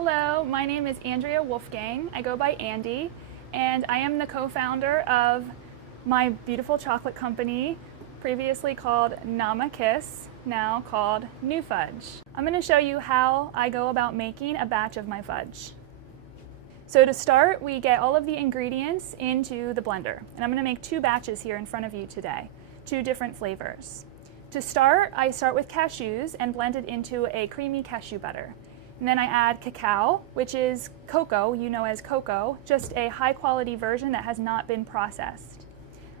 Hello, my name is Andrea Wolfgang. I go by Andy, and I am the co-founder of my beautiful chocolate company, previously called nuMakiss, now called nuFudge. I'm going to show you how I go about making a batch of my fudge. So to start, we get all of the ingredients into the blender, and I'm going to make two batches here in front of you today, two different flavors. To start, I start with cashews and blend it into a creamy cashew butter. And then I add cacao, which is cocoa, you know as cocoa, just a high quality version that has not been processed.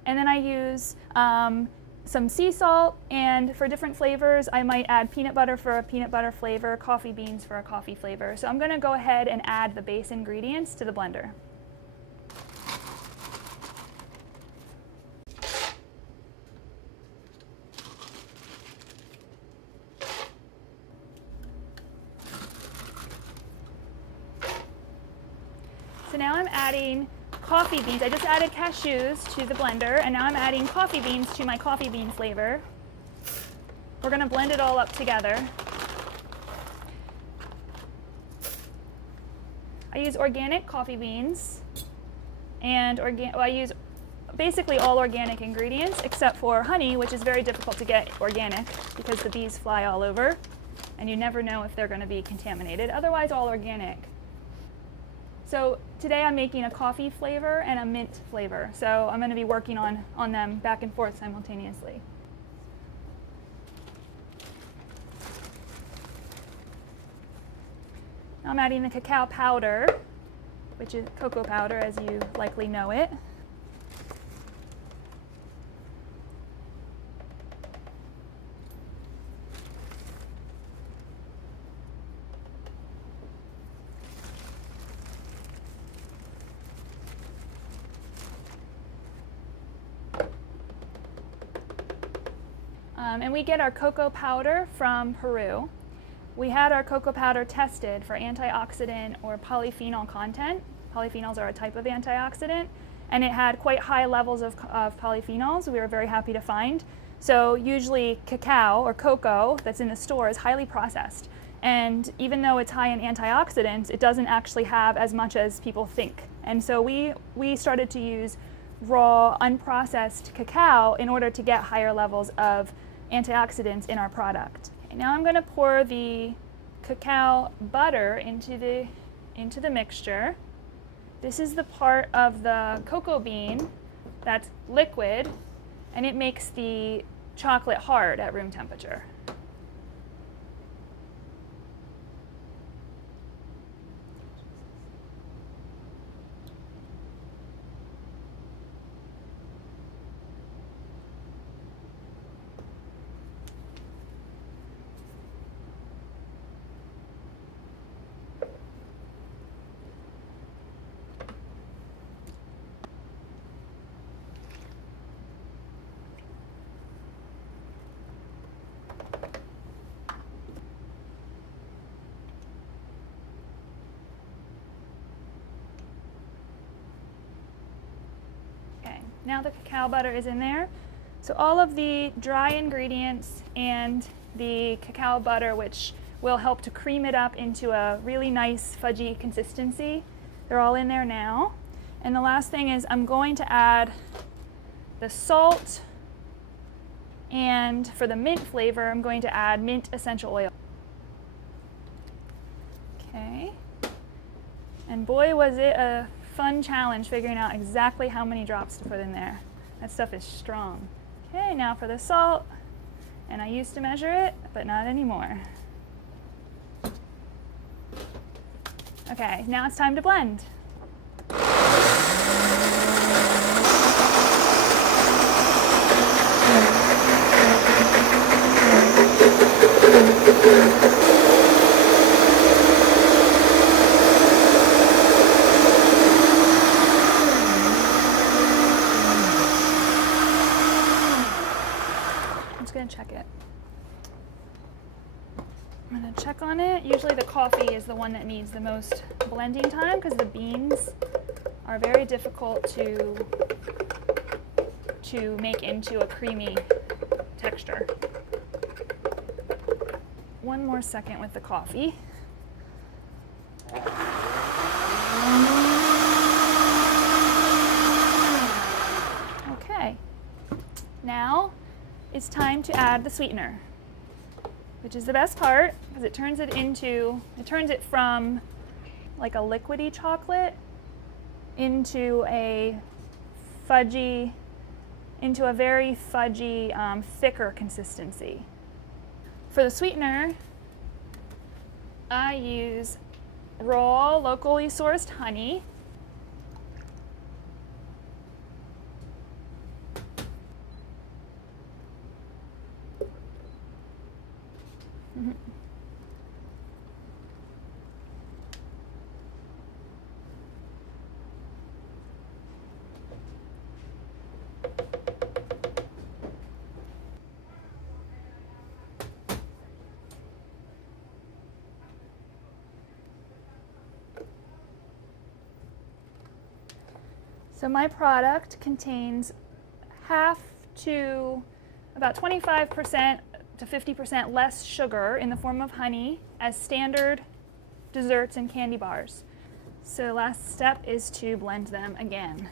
And then I use some sea salt, and for different flavors I might add peanut butter for a peanut butter flavor, coffee beans for a coffee flavor. So I'm going to go ahead and add the base ingredients to the blender. So now I'm adding coffee beans. I just added cashews to the blender, and now I'm adding coffee beans to my coffee bean flavor. We're going to blend it all up together. I use organic coffee beans, and I use basically all organic ingredients except for honey, which is very difficult to get organic because the bees fly all over, and you never know if they're going to be contaminated. Otherwise, all organic. So today I'm making a coffee flavor and a mint flavor. So I'm going to be working on them back and forth simultaneously. Now I'm adding the cacao powder, which is cocoa powder as you likely know it. And we get our cocoa powder from Peru. We had our cocoa powder tested for antioxidant or polyphenol content. Polyphenols are a type of antioxidant, and it had quite high levels of polyphenols. We were very happy to find. So usually cacao or cocoa that's in the store is highly processed. And even though it's high in antioxidants, it doesn't actually have as much as people think. And so we started to use raw, unprocessed cacao in order to get higher levels of antioxidants in our product. Okay, now I'm going to pour the cacao butter into the mixture. This is the part of the cocoa bean that's liquid, and it makes the chocolate hard at room temperature. Now the cacao butter is in there. So all of the dry ingredients and the cacao butter, which will help to cream it up into a really nice fudgy consistency, they're all in there now. And the last thing is I'm going to add the salt, and for the mint flavor, I'm going to add mint essential oil. Okay. And boy, was it a fun challenge figuring out exactly how many drops to put in there. That stuff is strong. Okay, now for the salt. And I used to measure it, but not anymore. Okay, now it's time to blend. Check it. I'm going to check on it. Usually the coffee is the one that needs the most blending time because the beans are very difficult to make into a creamy texture. One more second with the coffee. Okay, now it's time to add the sweetener, which is the best part because it turns it from like a liquidy chocolate into a very fudgy, thicker consistency. For the sweetener, I use raw, locally sourced honey. So my product contains half to about 25% to 50% less sugar in the form of honey as standard desserts and candy bars. So the last step is to blend them again.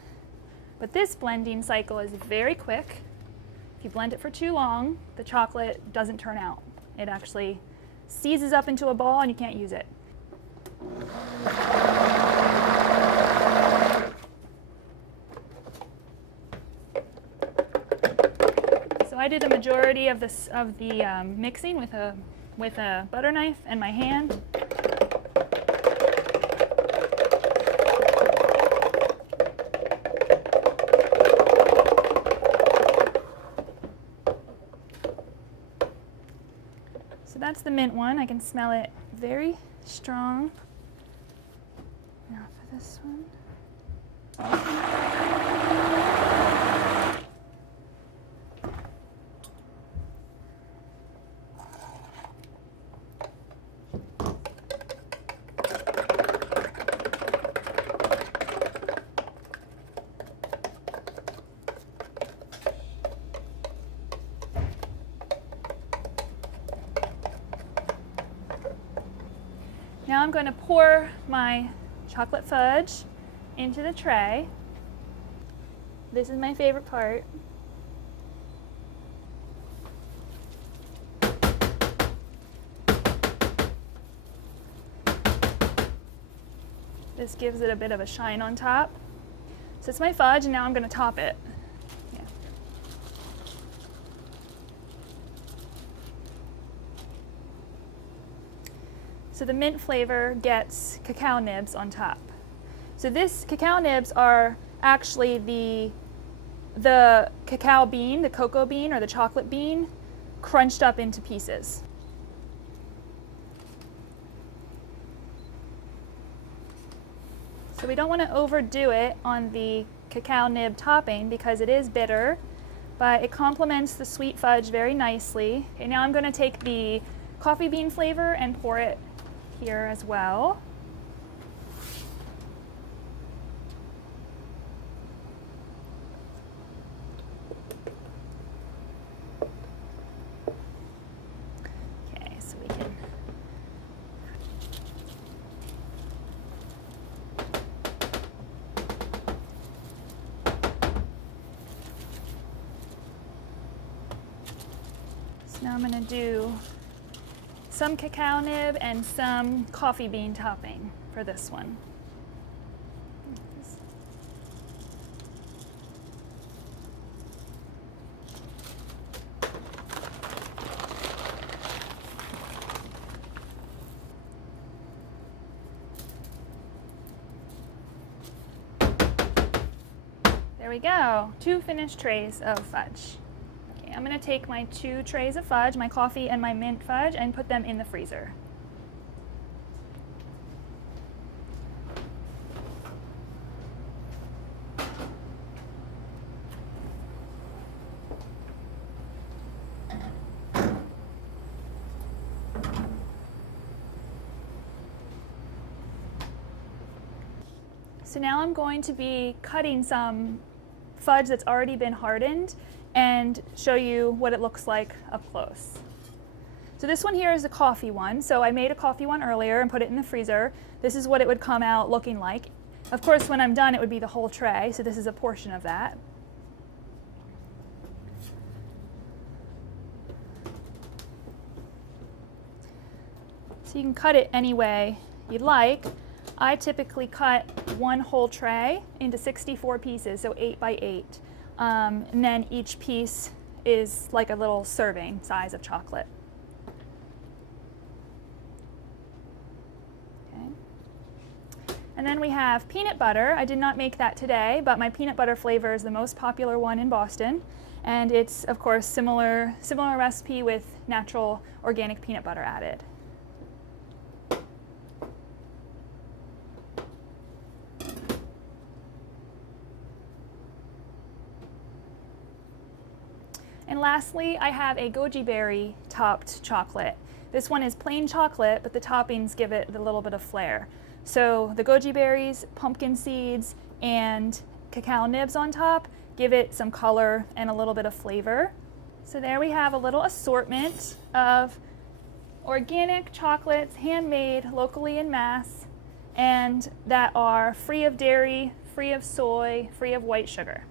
But this blending cycle is very quick. If you blend it for too long, the chocolate doesn't turn out. It actually seizes up into a ball and you can't use it. So I did the majority of the mixing with a butter knife and my hand. So that's the mint one. I can smell it very strong. Now for this one. Now I'm going to pour my chocolate fudge into the tray. This is my favorite part. This gives it a bit of a shine on top. So it's my fudge, and now I'm going to top it. Yeah. So the mint flavor gets cacao nibs on top. So this cacao nibs are actually the cacao bean, the cocoa bean or the chocolate bean, crunched up into pieces. So we don't want to overdo it on the cacao nib topping because it is bitter, but it complements the sweet fudge very nicely. Okay, now I'm going to take the coffee bean flavor and pour it here as well. Okay, so we can now I'm going to do some cacao nib and some coffee bean topping for this one. There we go, 2 finished trays of fudge. I'm going to take my 2 trays of fudge, my coffee and my mint fudge, and put them in the freezer. So now I'm going to be cutting some fudge that's already been hardened and show you what it looks like up close. So this one here is a coffee one. So I made a coffee one earlier and put it in the freezer. This is what it would come out looking like. Of course, when I'm done, it would be the whole tray. So this is a portion of that. So you can cut it any way you'd like. I typically cut one whole tray into 64 pieces, so 8 by 8. And then each piece is like a little serving size of chocolate. Okay. And then we have peanut butter. I did not make that today, but my peanut butter flavor is the most popular one in Boston. And it's, of course, similar recipe with natural organic peanut butter added. And lastly, I have a goji berry topped chocolate. This one is plain chocolate, but the toppings give it a little bit of flair. So the goji berries, pumpkin seeds, and cacao nibs on top give it some color and a little bit of flavor. So there we have a little assortment of organic chocolates, handmade locally in Mass, and that are free of dairy, free of soy, free of white sugar.